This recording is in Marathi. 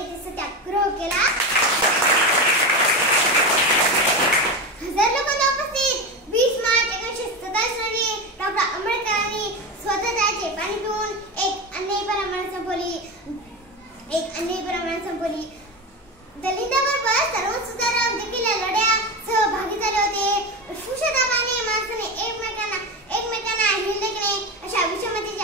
येथे सत्याग्रह केला. हजार लोकांना उपस्थित 20 मार्च 1927 रोजी डॉक्टर आंबेडकरांनी स्वतःचे पाणी पिऊन एक अन्यायी परंपरा संपवली. दलितांबरोबर सर्व सुधारक देखील या लढ्यात सहभागी झाले होते. सुशेदाबाने माणसाने एकमेकांना हिरडणे अशा विषमतेचे